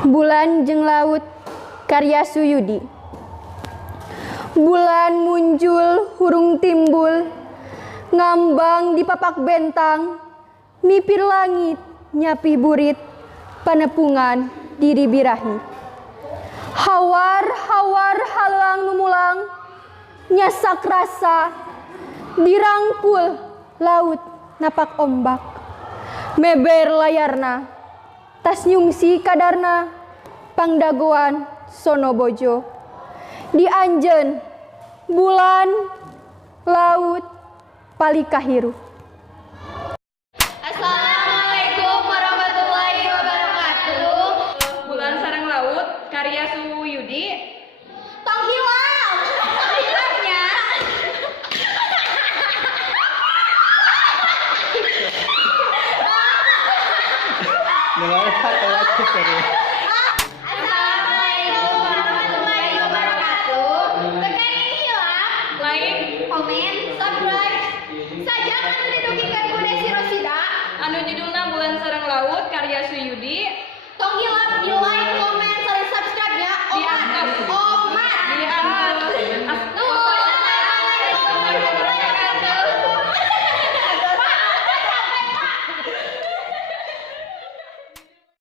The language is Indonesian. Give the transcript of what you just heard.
Bulan jeung laut karya Suyudi. Bulan muncul hurung timbul, ngambang di papak bentang, mipir langit nyapi burit, panepungan diri birahi. Hawar-hawar halang numulang, nyasak rasa, dirangkul laut napak ombak. Meber layarna, tas nyungsi kadarna, pangdagoan sono bojo. Dianjen bulan laut palikahiru. Assalamualaikum warahmatullahi wabarakatuh. Bulan sareng laut karya Suyudi. Tong hilang. Hilangnya Assalamualaikum warahmatullahi wabarakatuh. Tekan yang hilang. lain Komen, subscribe. Sajak anu didugikan ku Desi Rosida. anu judulna Bulan Sareng Laut karya Suyudi.